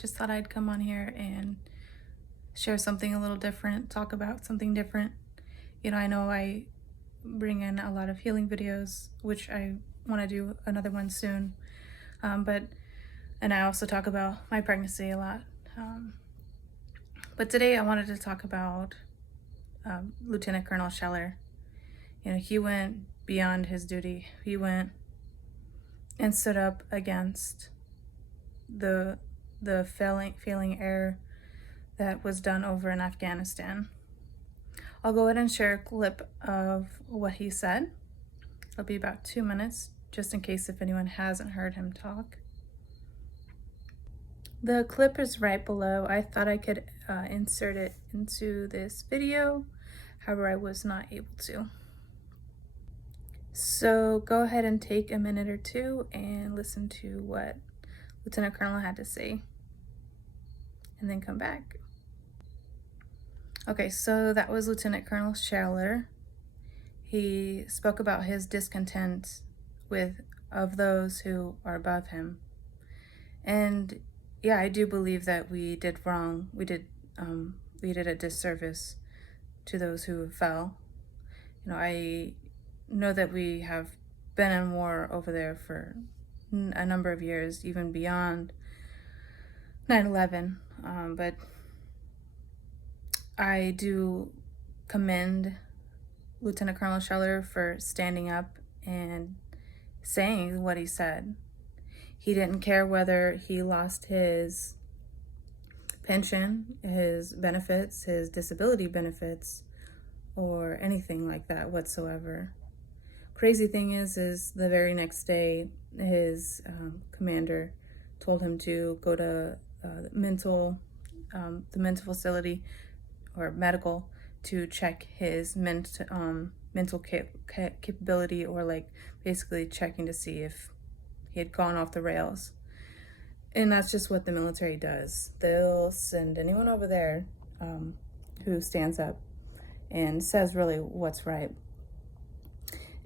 just thought I'd come on here and share something a little different, talk about something different. I know I bring in a lot of healing videos, which I want to do another one soon. And I also talk about my pregnancy a lot. But today I wanted to talk about Lieutenant Colonel Scheller. He went beyond his duty. He went and stood up against the failing error that was done over in Afghanistan. I'll go ahead and share a clip of what he said. It'll be about 2 minutes, just in case if anyone hasn't heard him talk. The clip is right below. I thought I could insert it into this video, however I was not able to. So go ahead and take a minute or two and listen to what Lieutenant Colonel had to say, and then come back. Okay, so that was Lieutenant Colonel Scheller. He spoke about his discontent of those who are above him. And yeah, I do believe that we did wrong. We did a disservice to those who fell. I know that we have been in war over there for a number of years, even beyond 9/11. But I do commend Lieutenant Colonel Scheller for standing up and saying what he said. He didn't care whether he lost his pension, his benefits, his disability benefits, or anything like that whatsoever. Crazy thing is the very next day, his commander told him to go to the mental facility or medical to check his mental capability, or basically checking to see if he had gone off the rails. And that's just what the military does. They'll send anyone over there who stands up and says really what's right.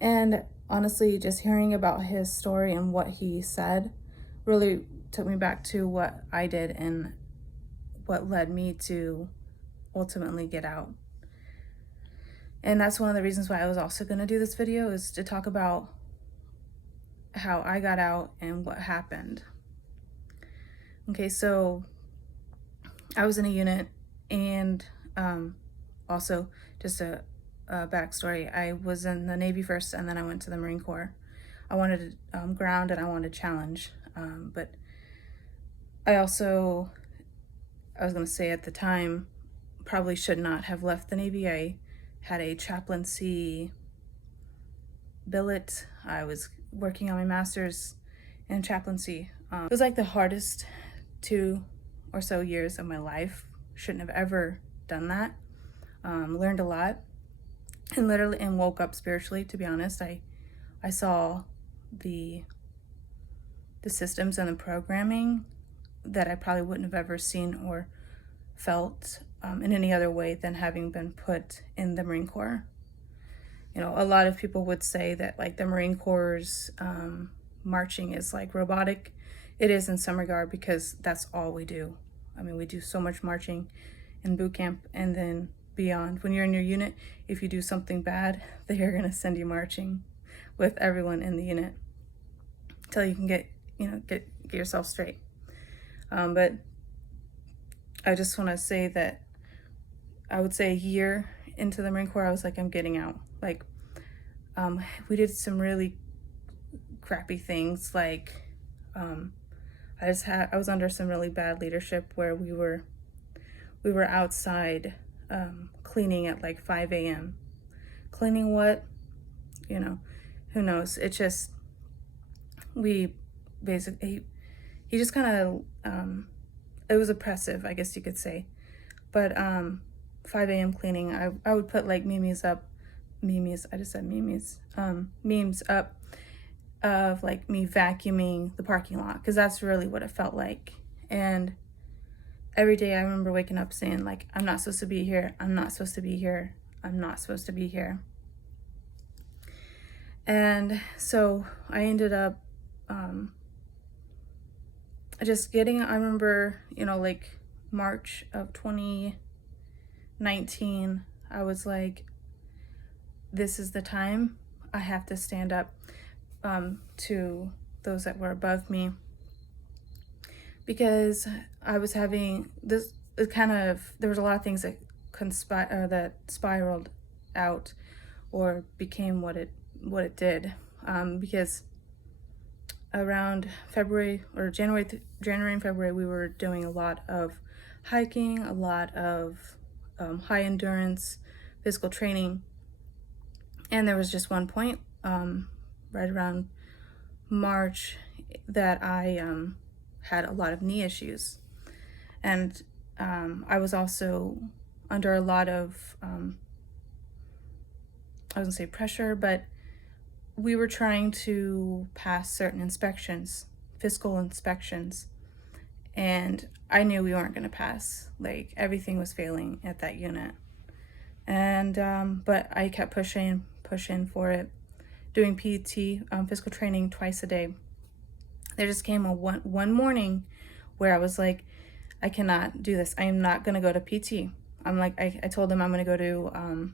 And honestly, just hearing about his story and what he said really took me back to what I did and what led me to ultimately get out. And that's one of the reasons why I was also going to do this video, is to talk about how I got out and what happened. Okay, so I was in a unit, and also just a backstory, I was in the Navy first, and then I went to the Marine Corps. I wanted to ground, and I wanted to challenge, but I was going to say at the time, probably should not have left the Navy. I had a chaplaincy billet. I was working on my master's in chaplaincy. It was like the hardest 2 or so years of my life. Shouldn't have ever done that. Learned a lot, and woke up spiritually, to be honest. I saw the systems and the programming that I probably wouldn't have ever seen or felt in any other way than having been put in the Marine Corps. A lot of people would say that the Marine Corps' marching is robotic. It is in some regard, because that's all we do. We do so much marching in boot camp, and then beyond. When you're in your unit, if you do something bad, they are going to send you marching with everyone in the unit until you can get yourself straight. But I just want to say that I would say a year into the Marine Corps, I was like, I'm getting out. We did some really crappy things. I was under some really bad leadership where we were outside cleaning at 5 a.m. Cleaning what? Who knows? It just, he just kind of, it was oppressive, I guess you could say. But 5 a.m. cleaning, I would put memes up of me vacuuming the parking lot, because that's really what it felt like. And every day I remember waking up saying I'm not supposed to be here, I'm not supposed to be here, I'm not supposed to be here. And so I ended up I remember, like March of 2019, I was like, this is the time I have to stand up to those that were above me, because I was having this there was a lot of things that that spiraled out or became what it did, because around February or January and February, we were doing a lot of hiking, a lot of high endurance physical training, and there was just one point right around March that I had a lot of knee issues, and I was also under a lot of I was gonna say pressure, but we were trying to pass certain inspections, physical inspections, and I knew we weren't going to pass. Like, everything was failing at that unit. And but I kept pushing for it, doing PT, physical training twice a day. There just came one morning where I was like, I cannot do this. I am not going to go to PT. I'm like, I told them I'm going to go to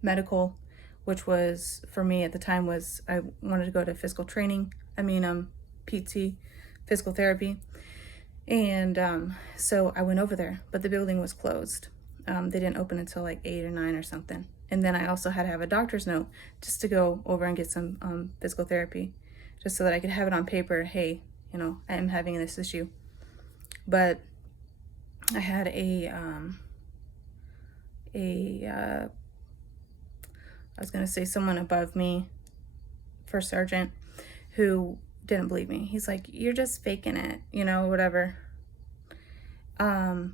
medical, which was, for me at the time, was I wanted to go to physical training. PT, physical therapy. And so I went over there, but the building was closed. They didn't open until like 8 or 9 or something. And then I also had to have a doctor's note just to go over and get some physical therapy, just so that I could have it on paper. Hey, I am having this issue. But I had I was going to say someone above me, first sergeant, who didn't believe me. He's like, you're just faking it, whatever. And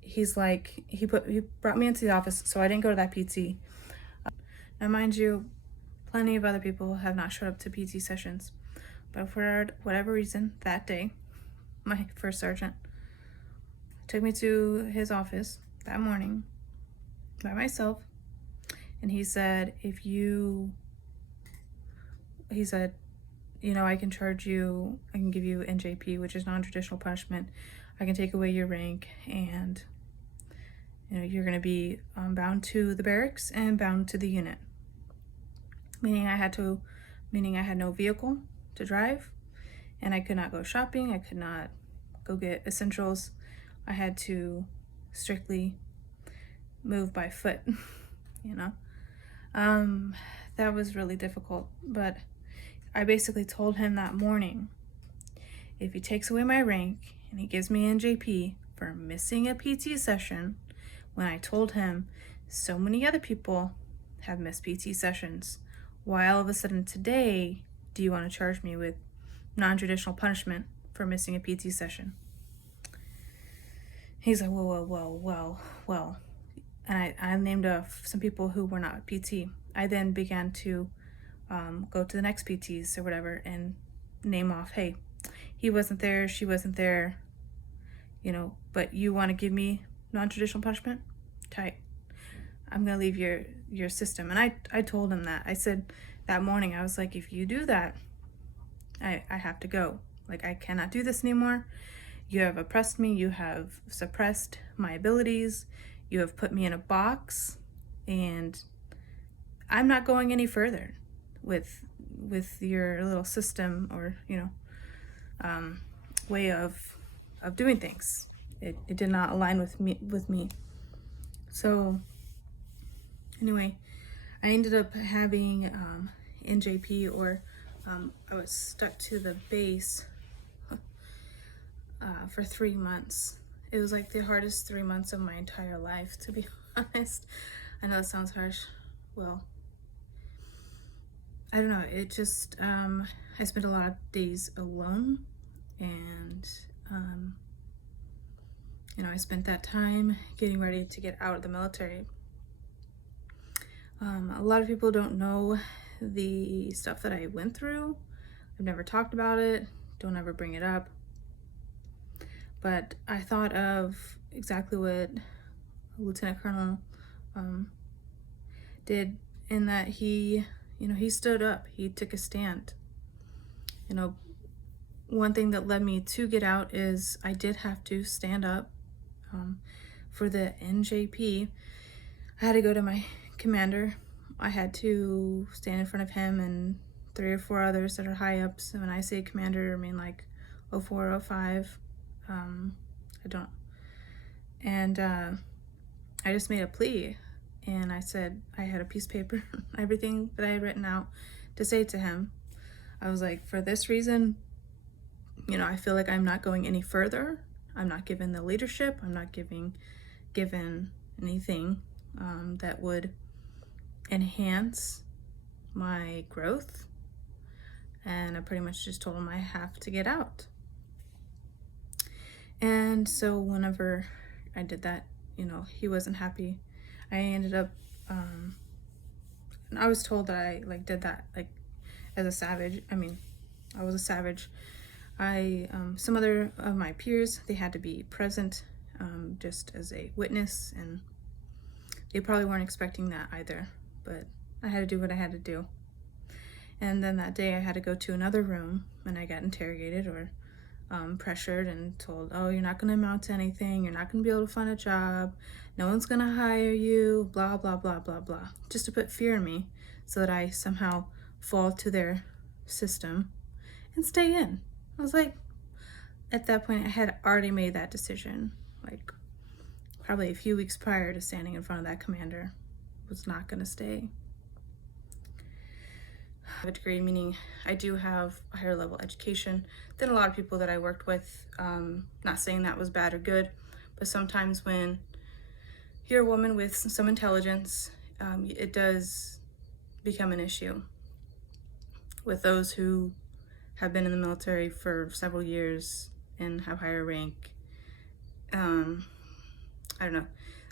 he's like, he brought me into the office, so I didn't go to that PT. Now, mind you, plenty of other people have not showed up to PT sessions, but for whatever reason, that day, my first sergeant took me to his office that morning by myself, and he said, I can charge you, I can give you NJP, which is non-traditional punishment. I can take away your rank, and you're going to be bound to the barracks and bound to the unit. Meaning I had no vehicle to drive, and I could not go shopping. I could not go get essentials. I had to strictly move by foot, That was really difficult, but I basically told him that morning, if he takes away my rank and he gives me NJP for missing a PT session, when I told him so many other people have missed PT sessions, why all of a sudden today do you want to charge me with non-traditional punishment for missing a PT session? He's like, well. And I named some people who were not PT. I then began to go to the next PTs or whatever and name off, hey, he wasn't there, she wasn't there, but you want to give me non-traditional punishment? Tight. I'm going to leave your system. And I told him that. I said that morning, I was like, if you do that, I have to go. Like, I cannot do this anymore. You have oppressed me. You have suppressed my abilities. You have put me in a box, and I'm not going any further with your little system or way of doing things. It did not align with me. So anyway, I ended up having NJP, or I was stuck to the base for 3 months. It was like the hardest 3 months of my entire life, to be honest. I know it sounds harsh. Well, I don't know. It just, I spent a lot of days alone, and, I spent that time getting ready to get out of the military. A lot of people don't know the stuff that I went through. I've never talked about it. Don't ever bring it up. But I thought of exactly what Lieutenant Colonel did, in that he stood up. He took a stand. one thing that led me to get out is I did have to stand up for the NJP. I had to go to my commander. I had to stand in front of him and 3 or 4 others that are high ups. And when I say commander, I mean like 04, 05. I don't. And I just made a plea. And I said, I had a piece of paper, everything that I had written out to say to him. I was like, for this reason, you know, I feel like I'm not going any further. I'm not given the leadership. I'm not given anything that would enhance my growth. And I pretty much just told him I have to get out. And so whenever I did that, you know, he wasn't happy. I ended up, I was told that I like did that like as a savage. I mean, I was a savage. Some other of my peers, they had to be present just as a witness, and they probably weren't expecting that either, but I had to do what I had to do. And then that day I had to go to another room, and I got interrogated or pressured and told, oh, you're not going to amount to anything, you're not going to be able to find a job, no one's going to hire you, blah, blah, blah, blah, blah, just to put fear in me so that I somehow fall to their system and stay in. I was like, at that point, I had already made that decision, like probably a few weeks prior to standing in front of that commander. Was not going to stay. I have a degree, meaning I do have a higher level education than a lot of people that I worked with. Not saying that was bad or good, but sometimes when you're a woman with some intelligence, it does become an issue with those who have been in the military for several years and have higher rank. I don't know.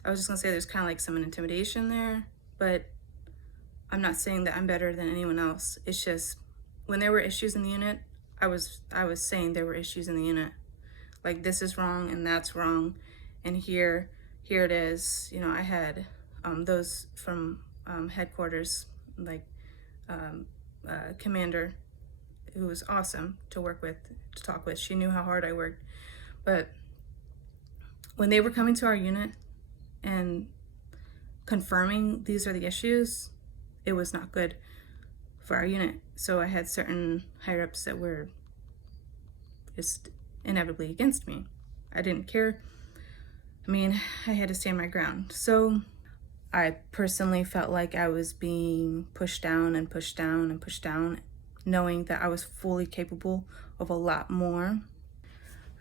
I was just gonna say there's kind of like some intimidation there, but I'm not saying that I'm better than anyone else. It's just when there were issues in the unit, I was saying there were issues in the unit. Like, this is wrong and that's wrong, and here it is. You know, I had those from headquarters, like commander, who was awesome to work with, to talk with. She knew how hard I worked. But when they were coming to our unit and confirming these are the issues, it was not good for our unit. So I had certain higher ups that were just inevitably against me. I didn't care. I mean, I had to stand my ground. So I personally felt like I was being pushed down and pushed down and pushed down, knowing that I was fully capable of a lot more.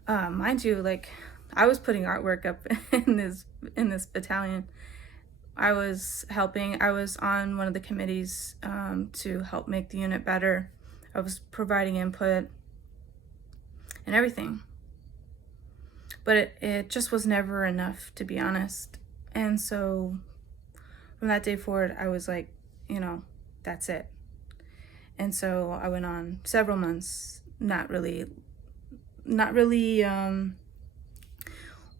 Mind you, like, I was putting artwork up in this battalion. I was helping. I was on one of the committees to help make the unit better. I was providing input and everything. But it just was never enough, to be honest. And so from that day forward, I was like, you know, that's it. And so I went on several months, not really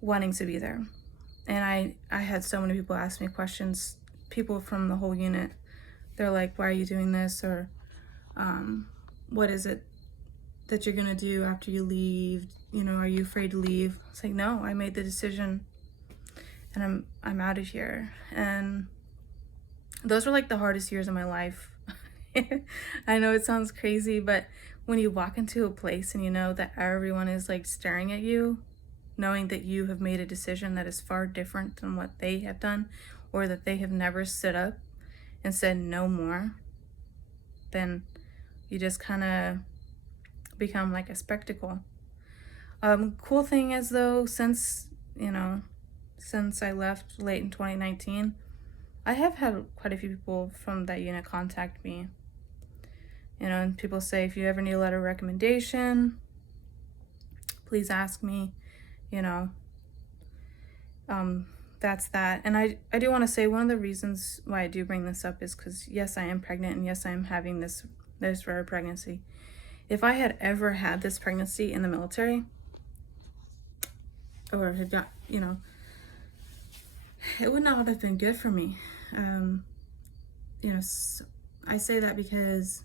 wanting to be there. And I had so many people ask me questions, people from the whole unit. They're like, why are you doing this? Or what is it that you're gonna do after you leave? You know, are you afraid to leave? It's like, no, I made the decision and I'm out of here. And those were like the hardest years of my life. I know it sounds crazy, but when you walk into a place and you know that everyone is like staring at you, knowing that you have made a decision that is far different than what they have done, or that they have never stood up and said no more, then you just kind of become like a spectacle. Cool thing is though, since I left late in 2019, I have had quite a few people from that unit contact me. You know, and people say, if you ever need a letter of recommendation, please ask me, you know. That's that. And I do want to say, one of the reasons why I do bring this up is because, yes, I am pregnant, and yes, I am having this rare pregnancy. If I had ever had this pregnancy in the military, or had got, you know, it would not have been good for me. You know, I say that because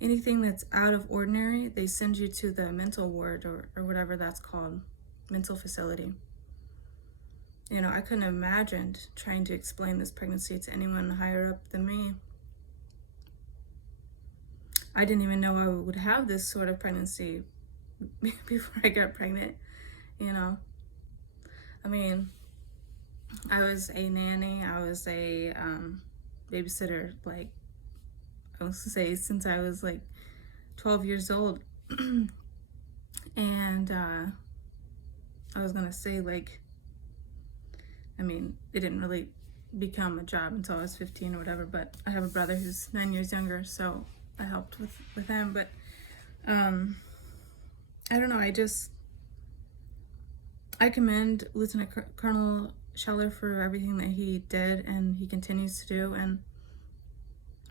anything that's out of ordinary, they send you to the mental ward, or whatever that's called, mental facility. You know, I couldn't have imagined trying to explain this pregnancy to anyone higher up than me. I didn't even know I would have this sort of pregnancy before I got pregnant, you know. I mean, I was a nanny, I was a babysitter, like, I was to say, since I was like 12 years old. And I was gonna say, like, I mean, it didn't really become a job until I was 15 or whatever, but I have a brother who's 9 years younger, so I helped with him. But I don't know, I commend Lieutenant Colonel Scheller for everything that he did and he continues to do, and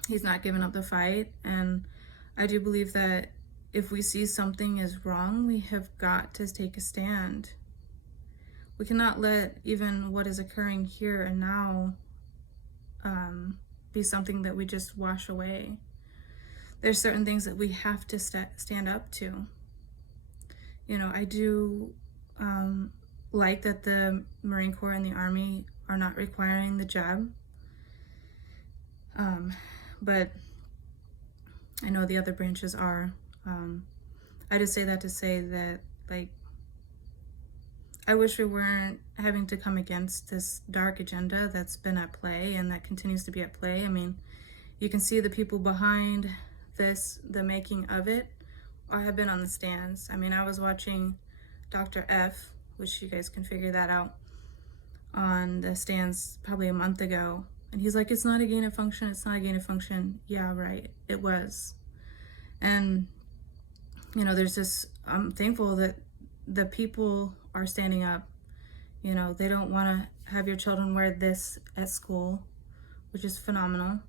he's not giving up the fight. And I do believe that if we see something is wrong, we have got to take a stand. We cannot let even what is occurring here and now be something that we just wash away. There's certain things that we have to stand up to. You know, I do like that the Marine Corps and the Army are not requiring the jab. But I know the other branches are. I just say that to say that, like, I wish we weren't having to come against this dark agenda that's been at play and that continues to be at play. I mean, you can see the people behind this, the making of it, have been on the stands. I mean, I was watching Dr. F, which you guys can figure that out, on the stands probably a month ago. And he's like, it's not a gain of function, it's not a gain of function. Yeah, right, it was. And, you know, there's this, I'm thankful that the people are standing up. You know, they don't want to have your children wear this at school, which is phenomenal.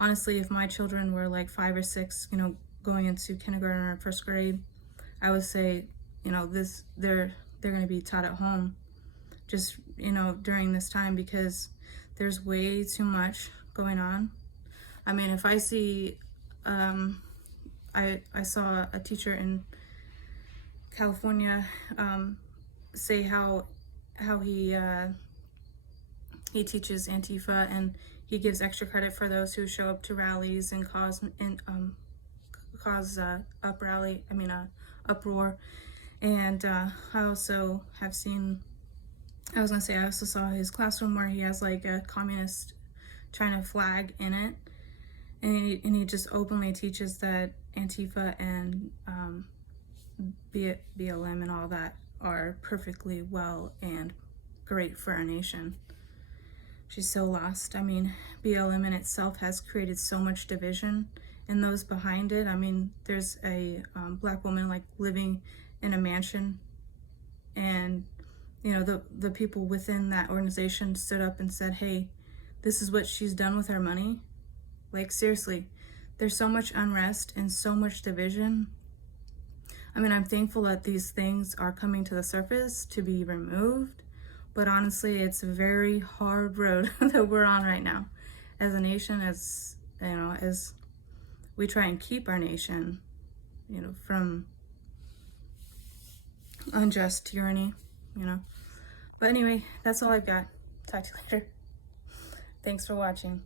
Honestly, if my children were like 5 or 6, you know, going into kindergarten or first grade, I would say, you know, they're going to be taught at home, just, you know, during this time, because there's way too much going on. I mean, if I see, I saw a teacher in California say how he teaches Antifa, and he gives extra credit for those who show up to rallies and cause uproar. And I also have seen, I also saw his classroom where he has like a communist China flag in it, and he just openly teaches that Antifa and BLM and all that are perfectly well and great for our nation. She's so lost. I mean, BLM in itself has created so much division, and those behind it. I mean, there's a black woman like living in a mansion, and you know, the people within that organization stood up and said, hey, this is what she's done with our money. Like, seriously, there's so much unrest and so much division. I mean, I'm thankful that these things are coming to the surface to be removed, but honestly, it's a very hard road that we're on right now as a nation, as, you know, as we try and keep our nation, you know, from unjust tyranny, you know. But anyway, that's all I've got. Talk to you later. Thanks for watching.